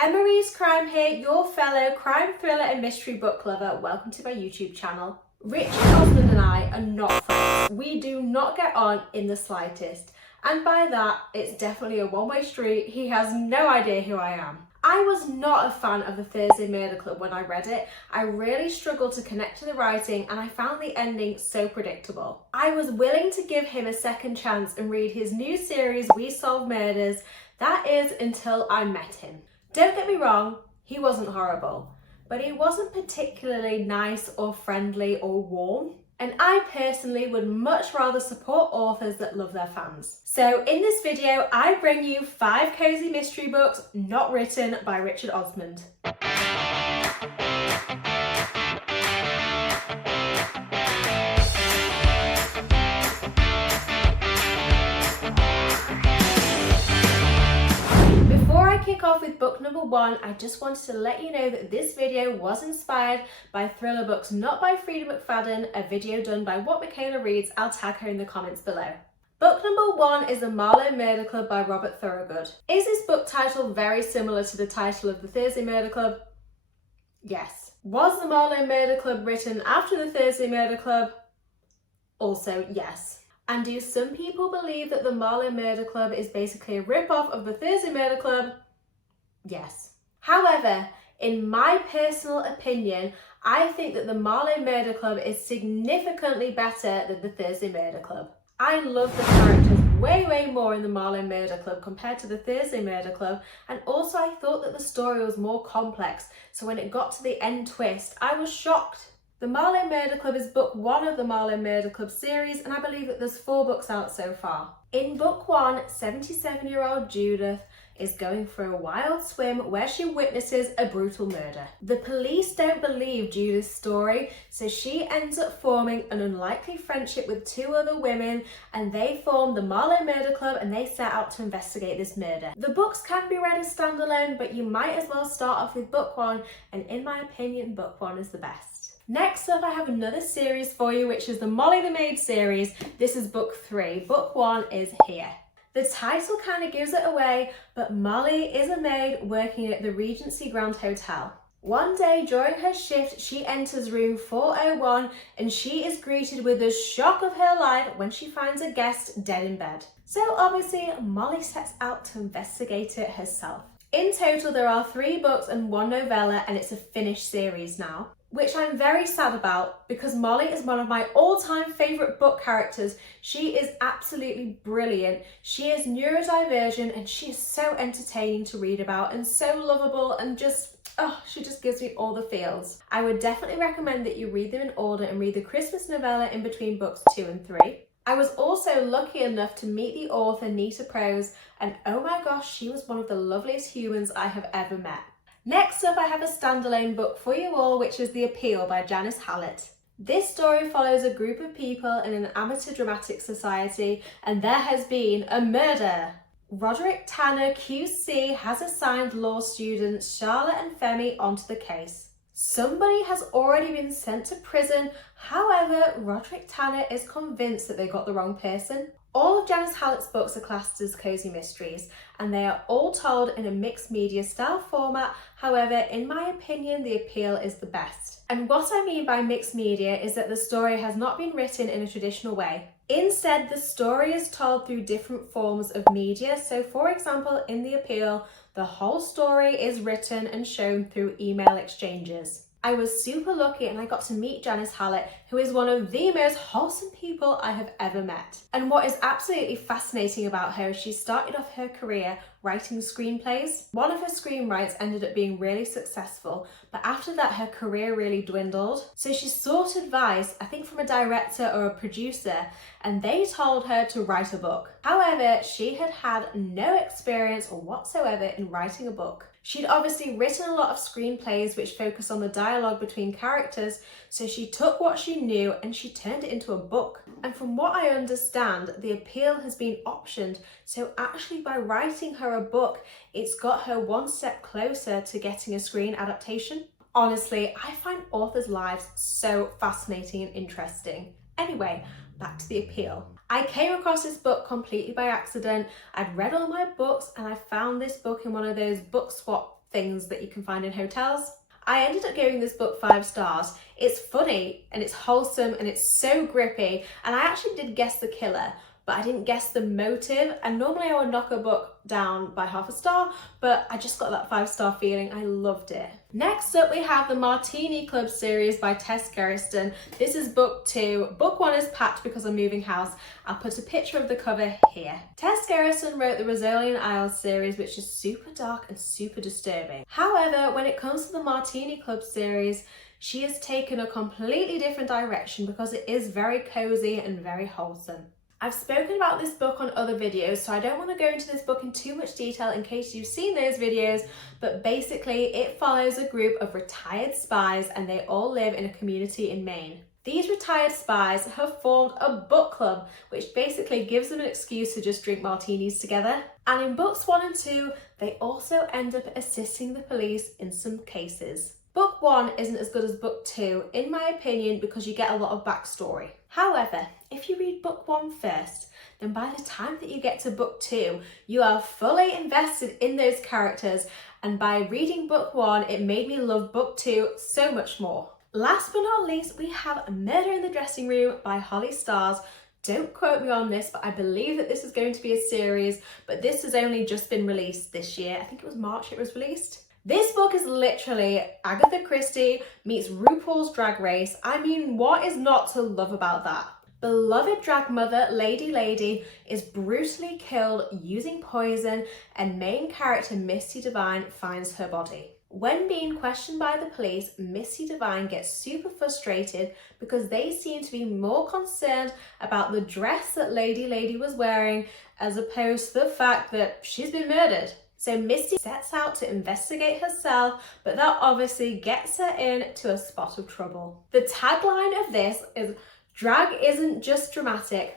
Emery's Crime here, your fellow crime thriller and mystery book lover. Welcome to my YouTube channel. Richard Osman and I are not friends. We do not get on in the slightest. And by that, it's definitely a one-way street. He has no idea who I am. I was not a fan of the Thursday Murder Club when I read it. I really struggled to connect to the writing and I found the ending so predictable. I was willing to give him a second chance and read his new series, We Solve Murders. That is until I met him. Don't get me wrong, he wasn't horrible, but he wasn't particularly nice or friendly or warm. And I personally would much rather support authors that love their fans. So in this video, I bring you 5 cozy mystery books not written by Richard Osman. Kick off with book number 1, I just wanted to let you know that this video was inspired by thriller books not by Freida McFadden, a video done by What Michaela Reads. I'll tag her in the comments below. Book number 1 is The Marlow Murder Club by Robert Thorogood. Is this book title very similar to the title of the Thursday Murder Club? Yes. Was the Marlow Murder Club written after the Thursday Murder Club? Also yes. And do some people believe that the Marlow Murder Club is basically a rip-off of the Thursday Murder Club? Yes. However, in my personal opinion, I think that the Marlow Murder Club is significantly better than the Thursday Murder Club. I love the characters way more in the Marlow Murder Club compared to the Thursday Murder Club, and also I thought that the story was more complex, so when it got to the end twist, I was shocked. The Marlow Murder Club is book 1 of the Marlow Murder Club series, and I believe that there's 4 books out so far. In book 1, 77-year-old Judith is going for a wild swim where she witnesses a brutal murder. The police don't believe Judith's story, so she ends up forming an unlikely friendship with 2 other women, and they form the Marlow Murder Club and they set out to investigate this murder. The books can be read as standalone, but you might as well start off with book 1, and in my opinion, book 1 is the best. Next up, I have another series for you, which is the Molly the Maid series. This is book 3. Book 1 is here. The title kind of gives it away, but Molly is a maid working at the Regency Grand Hotel. One day during her shift, she enters room 401 and she is greeted with the shock of her life when she finds a guest dead in bed. So obviously, Molly sets out to investigate it herself. In total, there are 3 books and 1 novella, and it's a finished series now, which I'm very sad about because Molly is one of my all-time favourite book characters. She is absolutely brilliant. She is neurodivergent and she is so entertaining to read about and so lovable and just, she just gives me all the feels. I would definitely recommend that you read them in order and read the Christmas novella in between books 2 and 3. I was also lucky enough to meet the author Nita Prose, and oh my gosh, she was one of the loveliest humans I have ever met. Next up, I have a standalone book for you all, which is The Appeal by Janice Hallett. This story follows a group of people in an amateur dramatic society, and there has been a murder. Roderick Tanner QC has assigned law students Charlotte and Femi onto the case. Somebody has already been sent to prison, however, Roderick Tanner is convinced that they got the wrong person. All of Janice Hallett's books are classed as cozy mysteries, and they are all told in a mixed media style format. However, in my opinion, The Appeal is the best. And what I mean by mixed media is that the story has not been written in a traditional way. Instead, the story is told through different forms of media. So for example, in The Appeal, the whole story is written and shown through email exchanges. I was super lucky and I got to meet Janice Hallett, who is one of the most wholesome people I have ever met. And what is absolutely fascinating about her is she started off her career writing screenplays. One of her screenwrites ended up being really successful, but after that her career really dwindled. So she sought advice, I think from a director or a producer, and they told her to write a book. However, she had had no experience whatsoever in writing a book. She'd obviously written a lot of screenplays which focus on the dialogue between characters, so she took what she knew and she turned it into a book. And from what I understand, The Appeal has been optioned, so actually by writing her a book, it's got her one step closer to getting a screen adaptation. Honestly, I find authors' lives so fascinating and interesting. Anyway, back to The Appeal. I came across this book completely by accident. I'd read all my books and I found this book in one of those book swap things that you can find in hotels. I ended up giving this book 5 stars. It's funny and it's wholesome and it's so grippy, and I actually did guess the killer, but I didn't guess the motive, and normally I would knock a book down by half a star, but I just got that 5-star feeling. I loved it. Next up we have the Martini Club series by Tess Gerritsen. This is book 2. Book 1 is packed because I'm moving house. I'll put a picture of the cover here. Tess Gerritsen wrote the Rosalian Isles series, which is super dark and super disturbing. However, when it comes to the Martini Club series, she has taken a completely different direction because it is very cozy and very wholesome. I've spoken about this book on other videos, so I don't want to go into this book in too much detail in case you've seen those videos, but basically it follows a group of retired spies and they all live in a community in Maine. These retired spies have formed a book club, which basically gives them an excuse to just drink martinis together. And in books 1 and 2, they also end up assisting the police in some cases. Book 1 isn't as good as book 2, in my opinion, because you get a lot of backstory. However, if you read book 1 first, then by the time that you get to book 2, you are fully invested in those characters, and by reading book 1, it made me love book 2 so much more. Last but not least, we have Murder in the Dressing Room by Holly Stars. Don't quote me on this, but I believe that this is going to be a series, but this has only just been released this year. I think it was March it was released. This book is literally Agatha Christie meets RuPaul's Drag Race. I mean, what is not to love about that? Beloved drag mother Lady is brutally killed using poison, and main character Misty Divine finds her body. When being questioned by the police, Misty Divine gets super frustrated because they seem to be more concerned about the dress that Lady was wearing as opposed to the fact that she's been murdered. So Misty sets out to investigate herself, but that obviously gets her into a spot of trouble. The tagline of this is, "Drag isn't just dramatic,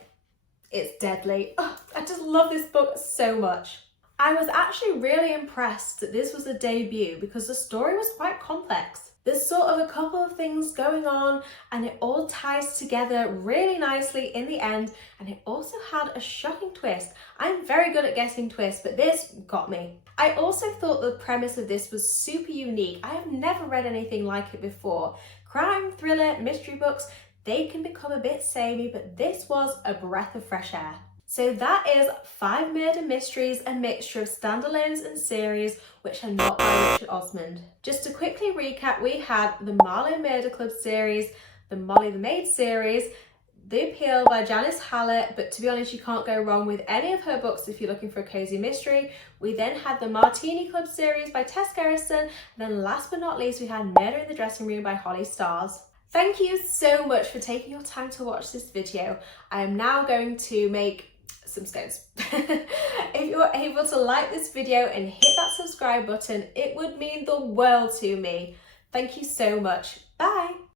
it's deadly." Oh, I just love this book so much. I was actually really impressed that this was a debut because the story was quite complex. There's sort of a couple of things going on and it all ties together really nicely in the end, and it also had a shocking twist. I'm very good at guessing twists, but this got me. I also thought the premise of this was super unique. I have never read anything like it before. Crime, thriller, mystery books, they can become a bit samey, but this was a breath of fresh air. So that is 5 murder mysteries, a mixture of standalones and series, which are not by Richard Osman. Just to quickly recap, we had the Marlow Murder Club series, the Molly the Maid series, The Appeal by Janice Hallett, but to be honest, you can't go wrong with any of her books if you're looking for a cozy mystery. We then had the Martini Club series by Tess Gerritsen, and then last but not least, we had Murder in the Dressing Room by Holly Stars. Thank you so much for taking your time to watch this video. I am now going to make some scones. If you're able to like this video and hit that subscribe button, it would mean the world to me. Thank you so much. Bye.